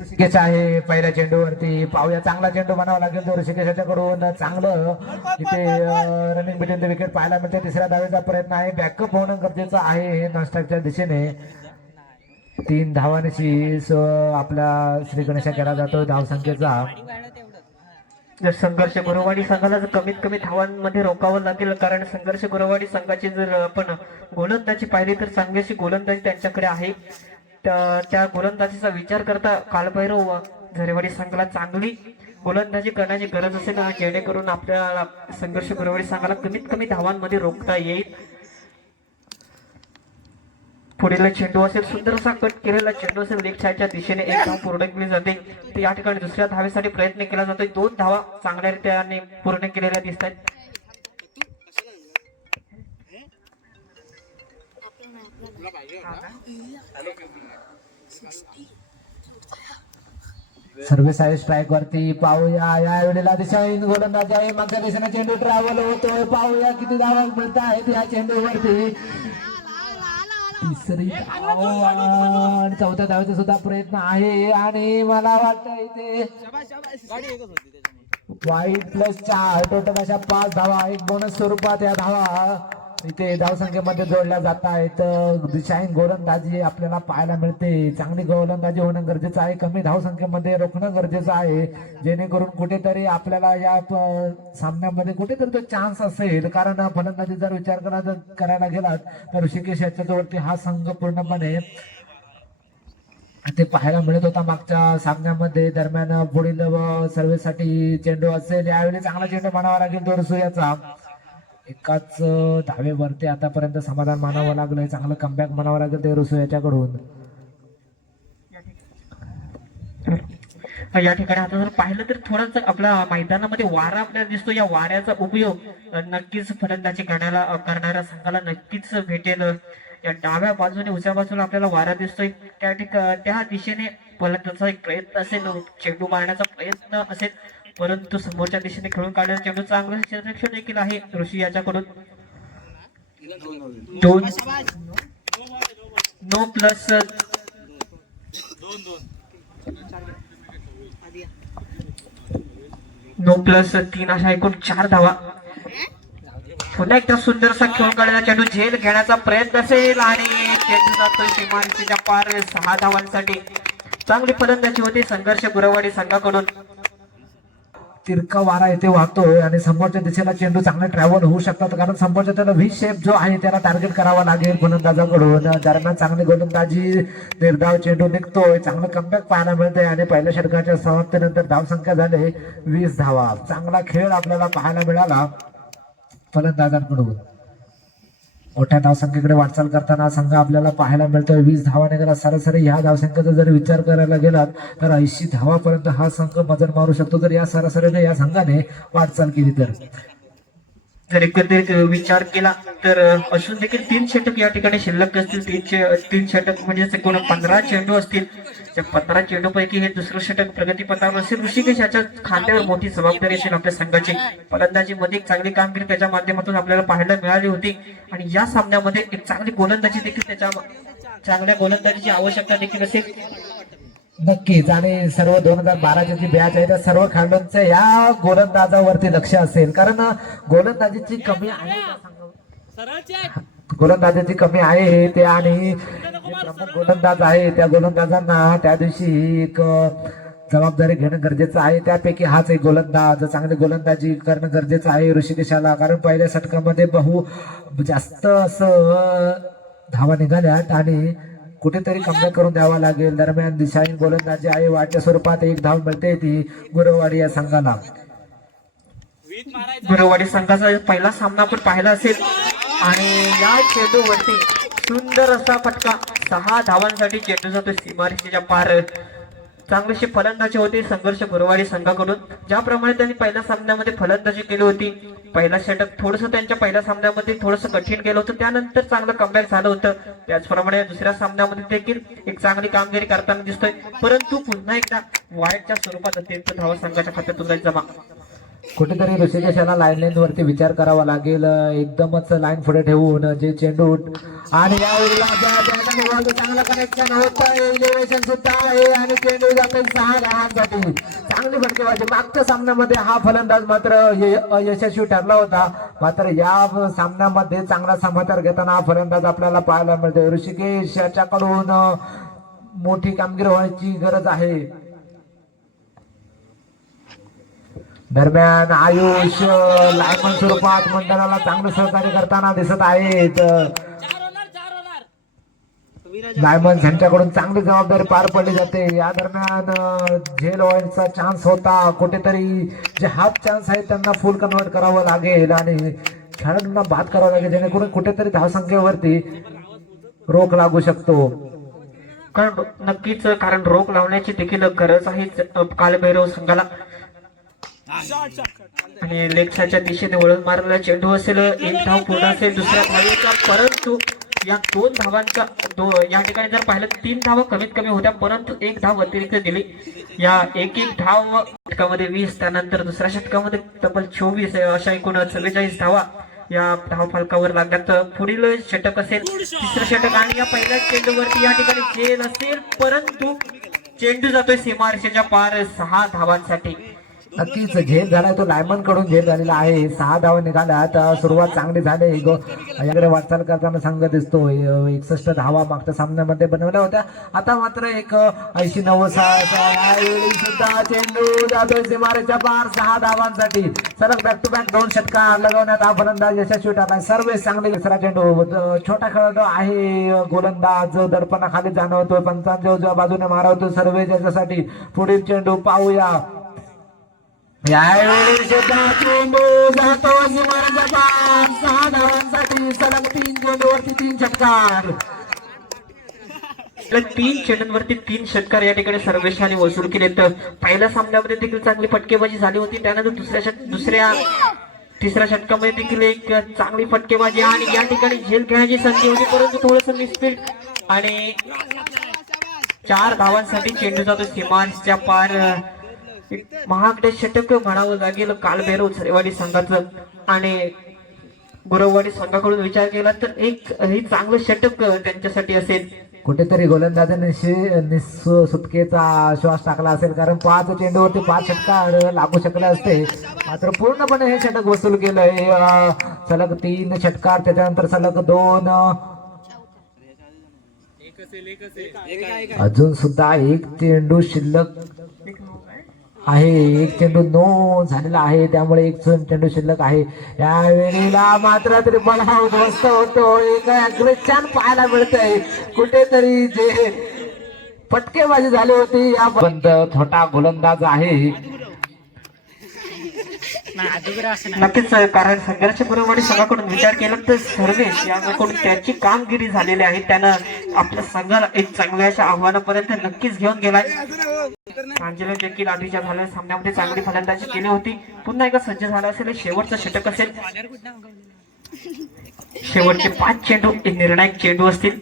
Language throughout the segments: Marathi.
ऋषिकेश आहे पहिल्या चेंडूवरती. पाहूया, चांगला चेंडू बनावा लागेल तो ऋषिकेशाच्याकडून. चांगलं इथे रनिंग बिटवीन द विकेट पाहायला मिळते. तिसऱ्या धावेचा प्रयत्न आहे, बॅकअप होणं गरजेचं आहे नॉनस्ट्राईकच्या दिशेने. 3 धावांची आपल्या श्री गणेशा केला जातो धावसंख्येचा. जर संघर्ष गुरुवाडी संघाला जर कमीत कमी धावांमध्ये रोखावं लागेल, कारण संघर्ष गुरुवाडी संघाची जर आपण गोलंदाजी पाहिली तर चांगलीशी गोलंदाजी त्यांच्याकडे आहे. त्या गोलंदाजीचा विचार करता कालभैरव झरेवाडी संघाला चांगली गोलंदाजी करण्याची गरज असेल, जेणेकरून आपल्याला संघर्ष गुरुवाडी संघाला कमीत कमी धावांमध्ये रोखता येईल. पुढील चेंडू असेल, सुंदर असा कट केलेला चेंडू असेल, लेग साईडच्या दिशेने एक धाव पूर्ण केली जाते. तर या ठिकाणी दुसऱ्या धावेसाठी प्रयत्न केला जातोय. 2 धावा चांगल्या रीतीने पूर्ण केलेल्या दिसत आहेत. सर्व्हिस आहे स्ट्राईक वरती. पाहूया, या वेळेला दिशाहीन गोलंदाजी आहे, मागच्या दिशेने चेंडू ट्रॅव्हल होतोय. पाहूया किती धावा मिळत आहेत या चेंडूवरती. तिसरी धाव आणि चौथ्या धावेचा सुद्धा प्रयत्न आहे. आणि मला वाटतं इथे वाईट प्लस 4 टोटल अशा 5 धावा एक बोनस स्वरूपात या धावा इथे धावसंख्येमध्ये जोडल्या जात आहेत. दिशाहीन गोलंदाजी आपल्याला पाहायला मिळते. चांगली गोलंदाजी होणं गरजेचं आहे, कमी धावसंख्येमध्ये रोखणं गरजेचं आहे, जेणेकरून कुठेतरी आपल्याला या सामन्यामध्ये कुठेतरी तो चान्स असेल. कारण फलंदाजी जर विचार करायला गेलात तर ऋषिकेश याच्यावरती हा संघ पूर्णपणे ते पाहायला मिळत होता मागच्या सामन्यामध्ये. दरम्यान पुढील सर्व्हिससाठी चेंडू असेल, यावेळी चांगला चेंडू म्हणावा लागेल तो रसुयाचा. एकाच धावेवरती आतापर्यंत समाधान मानावं लागलंय, चांगलं कमबॅक म्हणावं लागेल ते रुसू याच्याकडून. या ठिकाणी आता जर पाहिलं तर थोडासा आपल्या मैदानामध्ये वारा आपल्याला दिसतो. या वाऱ्याचा उपयोग नक्कीच फलंदाजी करणाऱ्या संघाला नक्कीच भेटेल. या डाव्या बाजूने उजव्या बाजूला आपल्याला वारा दिसतोय, त्या दिशेने फलंदाजाचा एक प्रयत्न असेल, चेंडू मारण्याचा प्रयत्न असेल, परंतु समोरच्या दिशेने खेळून काढण्याचा चेंडू चांगलं क्षेत्ररक्षण देखील आहे ऋषी याच्याकडून. 2 नो प्लस 3 अशा एकूण 4 धावा. पुन्हा एकदा सुंदरसा खेळून काढण्याचा चेंडू झेल घेण्याचा प्रयत्न असेल आणि चेंडू जातोय सीमारेषेच्या पार. 6 धावांसाठी चांगली फलंदाजी होती संघर्ष गुरवाडी संघाकडून. तिरका वारा इथे वाहतोय आणि समोरच्या दिशेला चेंडू चांगले ट्रॅव्हल होऊ शकतात, कारण समोरच्या त्याला व्ही शेप जो आहे त्याला टार्गेट करावा लागेल फलंदाजाकडून. दरम्यान चांगली गोलंदाजी, निर्धाव चेंडू निघतोय, चांगलं कमबॅक पाहायला मिळतंय आणि पहिल्या षटकाच्या समाप्तीनंतर धावसंख्या झाले 20 धावा. चांगला खेळ आपल्याला पाहायला मिळाला फलंदाजांकडून. मोठ्या धावसंख्येकडे वाटचाल करताना संघ आपल्याला पाहायला मिळतोय. 20 धावा निघाला सरासरी. ह्या धावसंख्येचा जर विचार करायला गेलात तर 80 धावापर्यंत हा संघ मजल मारू शकतो जर या सरासरीने या संघाने वाटचाल केली तर. जर एकत्रित विचार केला तर असून देखील 3 षटक या ठिकाणी शिल्लक असतील. 3 षटक म्हणजे एकूण 15 चेंडू असतील. त्या 15 चेंडूपैकी हे दुसरं षटक प्रगतीपथावर असेल. ऋषिकेश याच्या खांद्यावर मोठी जबाबदारी असेल आपल्या संघाची. फलंदाजीमध्ये एक चांगली कामगिरी त्याच्या माध्यमातून आपल्याला पाहायला मिळाली होती आणि या सामन्यामध्ये एक चांगली गोलंदाजी देखील चांगल्या गोलंदाजीची आवश्यकता देखील असेल. नक्कीच. आणि सर्व 2012ची जी बॅच आहे त्या सर्व खेळाडूंचं या गोलंदाजावरती लक्ष असेल, कारण गोलंदाजीची कमी आहे, गोलंदाजीची कमी आहे ते. आणि प्रमुख गोलंदाज आहे त्या गोलंदाजांना त्या दिवशी एक जबाबदारी घेणं गरजेचं आहे. त्यापैकी हाच एक गोलंदाज. चांगली गोलंदाजी करणं गरजेचं आहे ऋषिकेशाला, कारण पहिल्या षटकामध्ये जास्त असं धावा निघाल्यात आणि कुठेतरी कमबॅक करून द्यावा लागेल. दरम्यान दिशाहीन गोलंदाजी आहे, वाटच्या स्वरूपात 1 धाव मिळते ती गुरवाडी या संघाला. गुरवाडी संघाचा पहिला सामना आपण पाहिला असेल आणि या चेंडूवरती सुंदर असा फटका. 6 धावांसाठी चेंडू जातो सीमारेषेच्या पार. चांगलीशी फलंदाजी होती संघर्ष गुरवाडी संघाकडून. ज्याप्रमाणे त्यांनी पहिल्या सामन्यामध्ये फलंदाजी केली होती, पहिला षटक थोडंसं त्यांच्या पहिल्या सामन्यामध्ये थोडंसं कठीण गेलं होतं, त्यानंतर चांगलं कमबॅक झालं होतं. त्याचप्रमाणे दुसऱ्या सामन्यामध्ये देखील एक चांगली कामगिरी करताना दिसतोय, परंतु पुन्हा एकदा वाईटच्या स्वरूपात अत्यंत धावा संघाच्या खात्यातून जमा. कुठेतरी ऋषिकेशाला लाईन वरती विचार करावा लागेल. एकदमच लाईन पुढे ठेवून जे चेंडू आणि यावेळेला चांगलं कनेक्शन होत आहे. इलेव्हेशन सुद्धा आहे आणि चेंडू जातो 6 धावांसाठी. चांगली फटकेबाजी. मागच्या सामन्यामध्ये हा फलंदाज मात्र यशस्वी ठरला होता. मात्र या सामन्यामध्ये चांगला समाचार घेताना हा फलंदाज आपल्याला पाहायला मिळतोय. ऋषिकेश याच्याकडून मोठी कामगिरी व्हायची गरज आहे. दरम्यान आयुष लायमन स्वरूपात मंडळाला चांगलं सहकार्य करताना दिसत आहेत. लायमन यांच्याकडून चांगली जबाबदारी पार पडली जाते. या दरम्यान झेल ऑइलचा चान्स होता. कुठेतरी जे हाफ चान्स आहे त्यांना फुल कन्वर्ट करावं लागेल आणि खेळाडूंना बाद करावं लागेल, जेणेकरून कुठेतरी धावसंख्येवरती रोख लागू शकतो. कारण नक्कीच कारण रोख लावण्याची देखील गरज आहे कालभैरव संघाला. आणि लेक्साच्या दिशेने वळून मारलेला चेंडू असेल. एक धाव पूर्ण असेल दुसऱ्या धावेचा, परंतु या 2 धावांचा या ठिकाणी जर पाहिलं 3 धावा कमीत कमी होत्या, परंतु 1 धाव अतिरिक्त दिली. या एक धाव षटकामध्ये 20, त्यानंतर दुसऱ्या षटकामध्ये तब्बल 24 अशा एकूण 44 धावा या धावफलकावर लागतात. पुढील षटक असेल तिसरं षटक आणि या पहिल्या चेंडूवरती या ठिकाणी झेल असेल, परंतु चेंडू जातोय सीमारेषेच्या पार 6 धावांसाठी. नक्कीच झेल झालाय तो लायमन कडून झेल झालेला आहे. 6 धावा निघाल्यात. सुरुवात चांगली झाली. याकडे वाटचाल करताना संघ दिसतोय. 61 धावा मागच्या सामन्यामध्ये बनवल्या होत्या. आता मात्र एक 80-90 सुद्धा चेंडू जातोय सीमारेच्या पार 6 धावांसाठी. सलग बॅक टू बॅक 2 षटकार लगवण्यात हा फलंदाज यशस्वी ठरला. सर्व चांगले. दुसरा चेंडू छोटा खेळाडू आहे गोलंदाज, दडपणाखाली जाणवतोय. पंचांच्या उजव्या बाजूने मारवतोय सर्व त्याच्यासाठी. पुढील चेंडू पाहूया. यावेळी सुद्धा चेंडू जातो सीमारेच्या पार 6 धावांसाठी. सलग 3 चेंडूवरती 3 षटकार. 3 चेंडूंवरती 3 षटकार या ठिकाणी सर्वेशाने वसूल केले. तर पहिल्या सामन्यामध्ये देखील चांगली फटकेबाजी झाली होती. त्यानंतर तिसऱ्या षटकामध्ये देखील एक चांगली फटकेबाजी आणि या ठिकाणी झेल खेळण्याची संधी होती, परंतु थोडंसं मिसफील्ड आणि 4 धावांसाठी चेंडू जातो सीमारेषेच्या पार. महागडे षटक म्हणावं लागेल कालभैरव झरेवाडी संघाचं. आणि गुरववाडी संघाकडून विचार केला तर एक हे चांगलं षटक त्यांच्यासाठी असेल. कुठेतरी गोलंदाजाने सुटकेचा श्वास टाकला असेल, कारण 5 चेंडूवरती 5 षटकार लागू शकले असते. मात्र पूर्णपणे हे षटक वसूल केलंय. सलग 3 षटकार, त्याच्यानंतर सलग 2. अजून सुद्धा 1 चेंडू शिल्लक आहे. 1 चेंडू नो झालेला आहे, त्यामुळे 1 चेंडू शिल्लक आहे. यावेळेला मात्र त्रिपल हा उद्ध्वस्त होतो. एक छान पाहायला मिळतंय. कुठेतरी जे फटकेबाजी झाली होती या बंद छोटा गोलंदाज आहे. नक्कीच कारण संघर्ष गुरववाडी संघाकडून विचार केला तर सर्वेश यांच्याकडून त्याची कामगिरी झालेली आहे. त्यानं आपल्या संघाला एक चांगल्या अशा आव्हानापर्यंत नक्कीच घेऊन गेलाय. प्रांजल देखील आधीच्या झालेल्या सामन्यामध्ये चांगली फलंदाजी केली होती. पुन्हा एकदा सज्ज झाला असेल. शेवटचं षटक असेल. शेवटचे 5 चेंडू निर्णायक चेंडू असतील.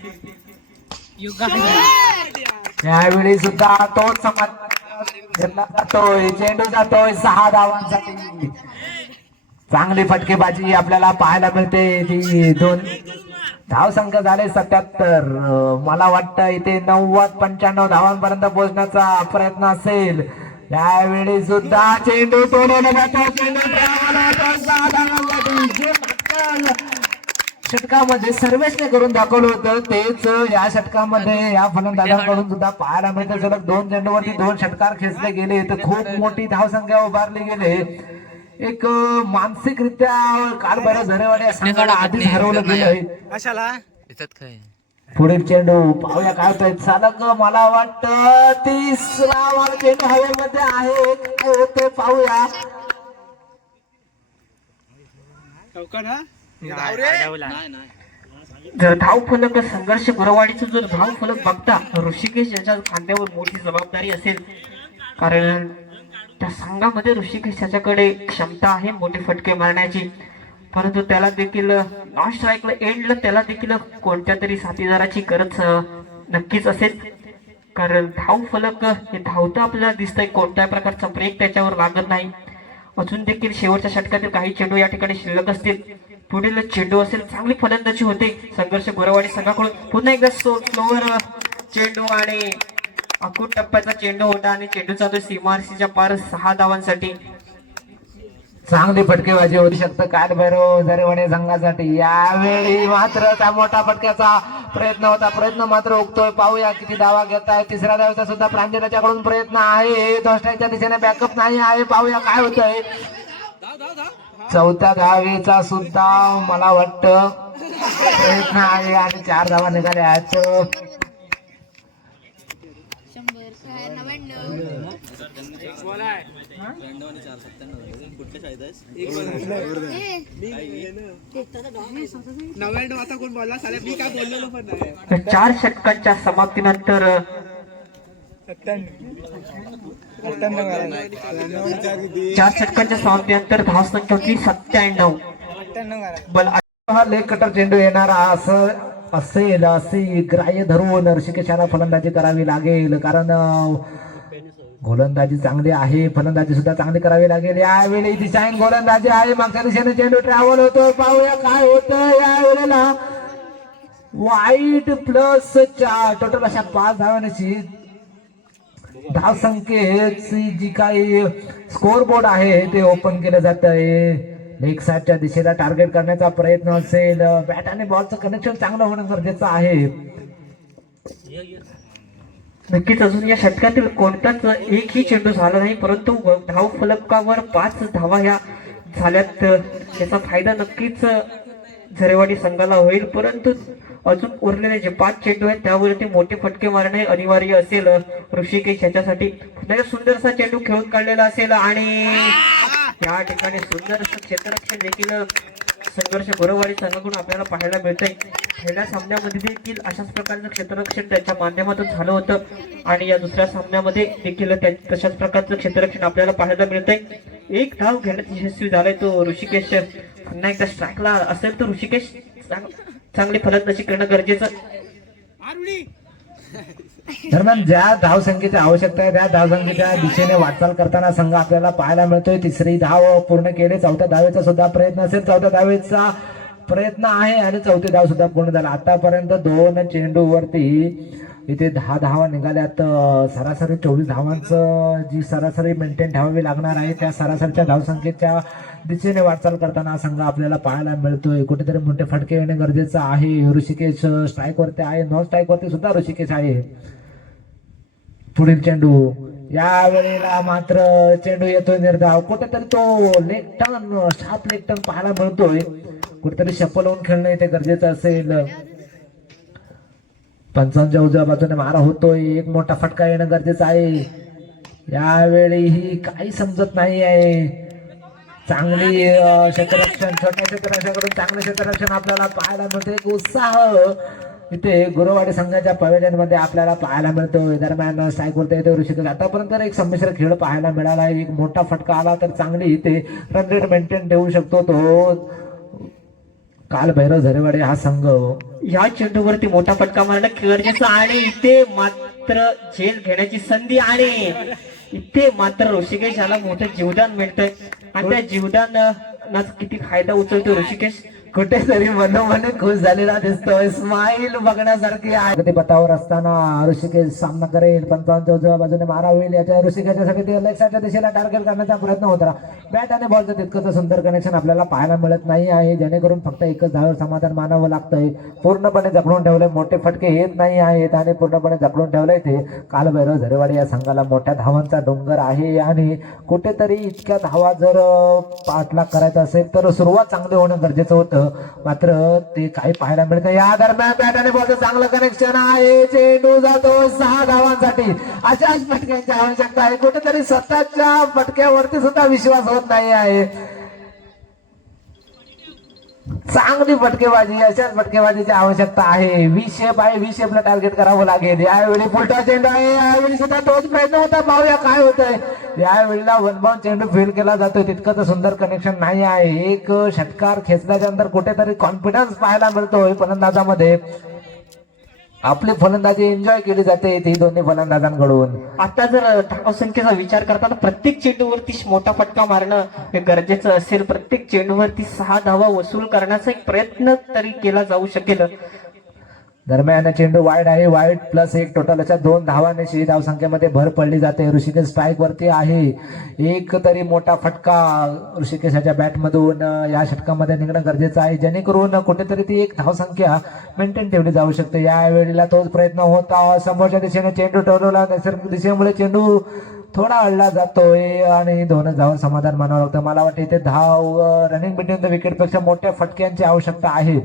यावेळी सुद्धा तोच घेतला जातोय. चेंडू जातोय 6 धावांसाठी. चांगली फटकेबाजी आपल्याला पाहायला मिळते. ती 2 धावसंख्या झाले 77. मला वाटतं इथे 90-95 धावांपर्यंत पोहोचण्याचा प्रयत्न असेल. यावेळी सुद्धा चेंडू तोडवला जातो. षटकामध्ये सर्वेशने करून दाखवलं होतं तेच या षटकामध्ये या फलंदाजांकडून सुद्धा पाहायला मिळतं. सलग 2 चेंडूवरती 2 षटकार खेचले गेले. तर खूप मोठी धावसंख्या उभारली गेले. एक मानसिकरित्या कालभैरव झरेवाडी या संघाला आधीच हरवलं गेलंय. पुढील चेंडू पाहूया काय होतंय. सलग मला वाटतं 30वा चेंडू हवेमध्ये आहे ते पाहूया. जर धाव फलक संघर्ष गुरवाडीचा जर धाव फलक बघता ऋषिकेश याच्या खांद्यावर मोठी जबाबदारी असेल. कारण त्या संघामध्ये ऋषिकेश याच्याकडे क्षमता आहे मोठे फटके मारण्याची, परंतु त्याला देखील नॉन स्ट्राईकला एंडला त्याला देखील कोणत्या तरी साथीदाराची गरज नक्कीच असेल. कारण धाव फलक हे धावतं आपल्याला दिसतंय, कोणत्या प्रकारचा ब्रेक त्याच्यावर लागत नाही. अजून देखील शेवटच्या षटकातील काही चेंडू या ठिकाणी शिल्लक असतील. पुढील चेंडू असेल, चांगली फलंदाजी होते संघर्ष गोरेवाडी संघाकडून. पुन्हा एकदा स्लोवर चेंडू आणि अकूट टप्प्याचा चेंडू होता आणि चेंडू चालू सीमारेषेच्या पार 6 धावांसाठी. चांगली फटकेबाजी होऊ शकतं कालभैरव झरेवाडी संघासाठी. यावेळी मात्र त्या मोठा फटक्याचा प्रयत्न होता, प्रयत्न मात्र उगतोय. पाहूया किती धावा घेत आहे. तिसऱ्या धावेचा सुद्धा प्रांजलाच्याकडून प्रयत्न आहे, दोस्ताच्या दिशेने बॅकअप नाही आहे. पाहूया काय होतंय. चौथ्या धावेचा सुद्धा मला वाटतं प्रयत्न आहे आणि 4 धावा निघाल्या आहेत. आता कोण बोलला साले, मी काय बोललेलो पण नाही. 4 षटकांच्या समाप्तीनंतर 4 षटकांच्या समाप्तीनंतर धावसंख्या होती 97. बल हा लेग कटर चेंडू येणारा असं असेल असे ग्राह्य धरून ऋषिकेशाला फलंदाजी करावी लागेल, कारण गोलंदाजी चांगली आहे, फलंदाजी सुद्धा चांगली करावी लागेल. यावेळी दिशाहीन गोलंदाजी आहे, मागच्या दिशेने चेंडू ट्रॅव्हल होतो. पाहूया काय होतं या वेळेला. वाईट प्लस 4 टोटल अशा 5 धावांची धावसंख्येची जी काही स्कोर बोर्ड आहे ते ओपन केलं जात आहे. लेग साईडच्या दिशेला टार्गेट करण्याचा प्रयत्न असेल. बॅट आणि बॉलचं कनेक्शन चांगलं होणं गरजेचं आहे. नक्कीच अजून या षटकातील कोणताच एकही चेंडू झाला नाही, परंतु धाव फलकावर 5 धावा ह्या झाल्यात. त्याचा फायदा नक्कीच झरेवाडी संघाला होईल, परंतु अजून उरलेले जे 5 चेंडू आहेत त्यावरती मोठे फटके मारणे अनिवार्य असेल ऋषिकेश याच्यासाठी. सुंदरसा चेंडू खेळून काढलेला असेल आणि या ठिकाणी सुंदर क्षेत्ररक्षण देखील संघर्ष गोरेवाडी संघाकडून आपल्याला पाहायला मिळतंय. पहिल्या सामन्यामध्ये देखील अशाच प्रकारचं क्षेत्ररक्षण त्यांच्या माध्यमातून झालं होतं आणि या दुसऱ्या सामन्यामध्ये देखील तशाच प्रकारचं क्षेत्ररक्षण आपल्याला पाहायला मिळतंय. 1 धाव घेण्यात यशस्वी झालाय तो ऋषिकेश. पुन्हा एकदा स्ट्राईकला असेल तर ऋषिकेश चांगली फलंदाजी करणं गरजेचं. दरम्यान ज्या धावसंख्येची आवश्यकता आहे त्या धावसंख्येच्या दिशेने वाटचाल करताना संघ आपल्याला पाहायला मिळतोय. 3री धाव पूर्ण केली. 4थ्या धावेचा सुद्धा प्रयत्न असेल. 4थ्या धावेचा प्रयत्न आहे आणि 4थी धाव सुद्धा पूर्ण झाला. आतापर्यंत 2 चेंडूवरती इथे 10 धावा निघाल्यात. सरासरी 24 धावांचं जी सरासरी मेंटेन ठेवावी लागणार आहे त्या सरासरीच्या धावसंख्येच्या दिशेने वाटचाल करताना संघ आपल्याला पाहायला मिळतोय. कुठेतरी मोठे फटके येणे गरजेचं आहे. ऋषिकेश स्ट्राईक वरती आहे, नॉन स्ट्राईक वरती सुद्धा ऋषिकेश आहे. पुढील चेंडू या वेळेला मात्र चेंडू येतोय निर्धाव. कुठेतरी तो leg turn, sharp leg turn पाहायला मिळतोय. कुठेतरी शफल होऊन खेळणं इथे गरजेचं असेल. पंचांच्या उजव्या बाजूने मारा होतोय. एक मोठा फटका येणं गरजेचं आहे. यावेळी काही समजत नाही आहे. चांगली क्षेत्ररक्षण, छोट्या क्षेत्ररक्षणाकडून चांगलं क्षेत्ररक्षण आपल्याला पाहायला मिळतं. एक उत्साह इथे गोरेवाडी संघाच्या पवेलियन मध्ये आपल्याला पाहायला मिळतोय. दरम्यान स्ट्राईक वरती येतो ऋषिकेश. आतापर्यंत एक संमिश्र खेळ पाहायला मिळाला आहे. एक मोठा फटका आला तर चांगली इथे रन रेट मेंटेन ठेवू शकतो तो कालभैरव झरेवाडी हा संघ. या चेंडूवरती मोठा फटका मारणं गरजेचं आणि इथे मात्र झेल घेण्याची संधी आणि इथे मात्र ऋषिकेश याला मोठं जीवदान मिळतंय आणि त्या जीवदानाचा किती फायदा उचलतो ऋषिकेश. कुठेतरी मनोमने खुश झालेला दिसतोय. स्माईल बघण्यासारखी आहे. ते पतावर असताना ऋषिकेश सामना करेल. 55च्या उजव्या बाजूने मारा होईल. याच्या ऋषिकेशसाठी ते लेग साईडच्या दिशेला टार्गेट करण्याचा प्रयत्न होत राहा. बॅट आणि बॉलचं तितकंच सुंदर कनेक्शन आपल्याला पाहायला मिळत नाही आहे, जेणेकरून फक्त एकच धावेवर समाधान मानावं लागतंय. पूर्णपणे जखडून ठेवलंय. मोठे फटके येत नाही आहेत आणि पूर्णपणे जखडून ठेवलंय ते कालभैरव झरेवाडी या संघाला. मोठ्या धावांचा डोंगर आहे आणि कुठेतरी इतक्या धावा जर पाठलाग करायचा असेल तर सुरुवात चांगली होणं गरजेचं होतं, मात्र ते काही पाहायला मिळत नाही. या दरम्यान बॅट आणि बॉलचं चांगलं कनेक्शन आहे. चेंडू जातो 6 धावांसाठी. अशाच फटक्यांची आवश्यकता आहे. कुठेतरी स्वतःच्या फटक्यावरती सुद्धा विश्वास होत नाही आहे. चांगली फटकेबाजी, अशाच फटकेबाजीची आवश्यकता आहे. व्ही शेप आहे, व्ही शेपला टार्गेट करावं लागेल. यावेळी पुलटा चेंडू आहे. यावेळी सुद्धा तोच प्रयत्न होता. पाहूया काय होतंय. यावेळीला 1 बाउंड चेंडू फील केला जातोय. तितकंच सुंदर कनेक्शन नाही आहे. एक षटकार खेचल्याच्या नंतर कुठेतरी कॉन्फिडन्स पाहायला मिळतोय फलंदाजामध्ये. आपली फलंदाजी एन्जॉय केली जाते ती दोन्ही फलंदाजांकडून. आता जर धावसंख्येचा विचार करताना प्रत्येक चेंडूवरती मोठा फटका मारणं हे गरजेचं असेल. प्रत्येक चेंडूवरती 6 धावा वसूल करण्याचा एक प्रयत्न तरी केला जाऊ शकेल. दरम्यान चेंडू वाईड आहे, वाईड प्लस 1 टोटल अशा 2 धावांची धावसंख्येमध्ये भर पडली जाते. ऋषिकेश स्ट्राईक वरती आहे. एक तरी मोठा फटका ऋषिकेशाच्या बॅटमधून या षटकामध्ये निघणं गरजेचं आहे, जेणेकरून कुठेतरी ती एक धावसंख्या मेंटेन ठेवली जाऊ शकते. या वेळेला तोच प्रयत्न होता. समोरच्या दिशेने चेंडू ठेवलेला, नैसर्गिक दिशेमुळे चेंडू थोडा अडला जातोय आणि 2 धाव समाधान मानावं लागतं. मला वाटतं इथे धाव रनिंग बिटवीन द विकेट पेक्षा मोठ्या फटक्यांची आवश्यकता आहे.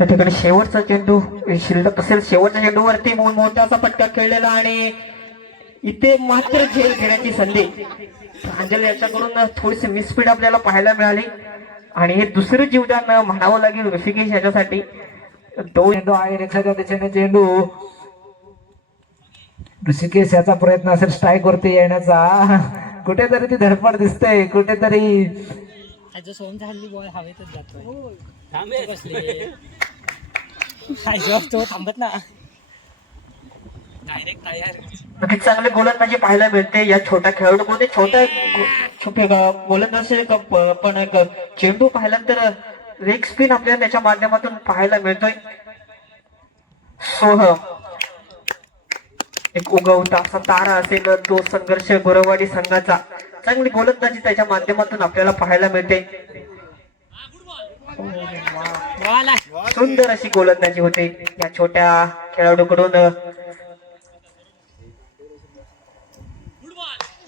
या ठिकाणी शेवटचा चेंडू शिल्लक असेल. शेवटच्या चेंडूवरती मोठासा फटका खेळलेला आणि इथे मात्र झेल घेण्याची संधी प्रांजल याच्याकडून थोडीशी मिसस्पीड आपल्याला पाहायला मिळाली आणि हे दुसरं जीवदान म्हणावं लागेल ऋषिकेश याच्यासाठी. 2 चेंडू आहे रिक्षाच्या दिशेने चेंडू. ऋषिकेश याचा प्रयत्न असेल स्ट्राईक वरती येण्याचा. कुठेतरी ती धडपड दिसते, कुठेतरी सोमचा हल्ली बॉल हवेतच जातोय. तो थांबत ना डायरेक्ट तयार. नक्कीच चांगले गोलंदाजी पाहायला मिळते या छोट्या खेळाडूमध्ये. छोटे गोलंदाज पण एक चेंडू पाहिला तर लेग स्पिन आपल्याला त्याच्या माध्यमातून पाहायला मिळतोय. सोह एक उगवता असा तारा असेल तो संघर्ष गोरवाडी संघाचा. चांगली गोलंदाजी त्याच्या माध्यमातून आपल्याला पाहायला मिळते. सुंदर अशी गोलंदाजी होते या छोट्या खेळाडूकडून.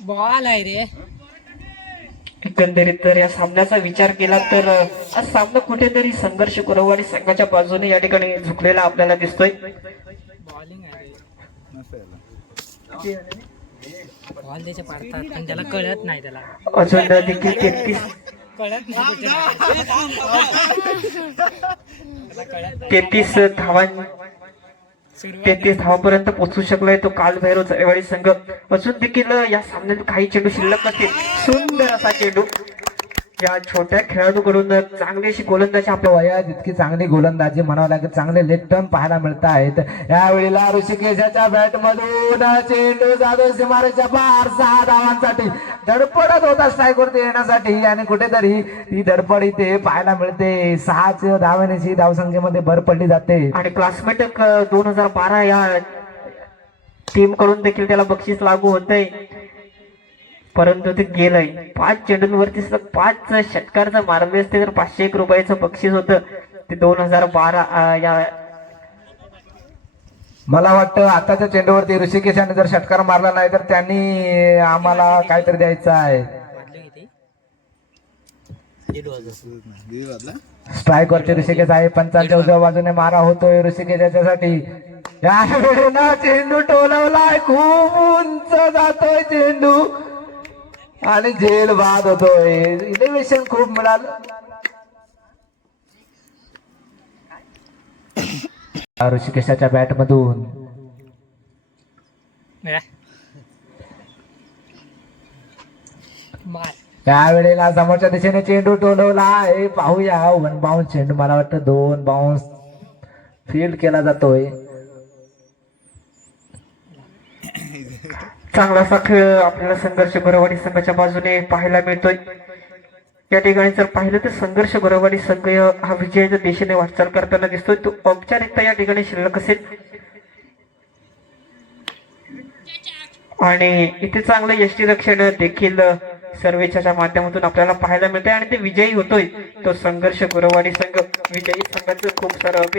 बॉल आहे रे. एकंदरीत जर या सामन्याचा विचार केला तर हा सामना कुठेतरी संघर्ष गोरवाडी संघाच्या बाजूने या ठिकाणी झुकलेला आपल्याला दिसतोय. बॉलिंग आहे बॉल त्याच्या पाडतात पण त्याला कळत नाही. त्याला अजून देखील 33 धावांपर्यंत पोहोचू शकलाय तो कालभैरव जयवाडी संघ. अजून देखील या सामन्यात काही चेंडू शिल्लक असतील. सुंदर असा चेंडू या छोट्या खेळाडूकडून. चांगली अशी गोलंदाजी आपल्या वयात इतकी चांगली गोलंदाजी म्हणावं लागेल. चांगले लेग टर्न पाहायला मिळत आहेत. यावेळेला ऋषिकेशाच्या बॅट मधून चेंडू जातो सीमारेषेच्या बाहेर. 6 धावांसाठी धडपडत होता स्ट्राईक वरती येण्यासाठी आणि कुठेतरी ही धडपड इथे पाहायला मिळते. 6 धावांची धावसंख्येमध्ये भर पडली जाते. आणि क्लासमेट 2012 या टीम कडून देखील त्याला बक्षीस लागू होतंय, परंतु ते गेलंय. 5 चेंडूंवरती 5 षटकार मारले असते तर 501 रुपयाचं बक्षीस होतं. ते 2012 या. मला वाटतं आताच्या चेंडूवरती ऋषिकेशाने जर षटकार मारला नाही तर त्यांनी आम्हाला काहीतरी द्यायचं आहे. स्ट्राईक वरती ऋषिकेश आहे. पंचांच्या उजव्या बाजूने मारा होतोय ऋषिकेशासाठी. यावेळेला चेंडू टोलवलाय. खूप उंच जातोय चेंडू आणि झेल बाद होतोय. इलेव्हेशन खूप मिळालं. ऋषिकेशाच्या बॅट मधून त्यावेळेला समोरच्या दिशेने चेंडू टोलवला आहे. पाहूया 1 बाउन्स चेंडू. मला वाटतं 2 बाउन्स फील्ड केला जातोय. चांगलासा खेळ आपल्याला संघर्ष गोरवाडी संघाच्या बाजूने पाहायला मिळतोय. या ठिकाणी जर पाहिलं तर संघर्ष गोरवाडी संघ हा विजयाच्या दिशेने वाटचाल करताना दिसतोय. तो औपचारिकता या ठिकाणी शिल्लक असेल आणि इथे चांगलं यष्टीरक्षण देखील सर्वेच्या माध्यमातून आपल्याला पाहायला मिळतंय आणि ते विजयी होतोय. तो संघर्ष गोरवाडी संघ. विजयी संघाचं खूप सारं अभिनंदन.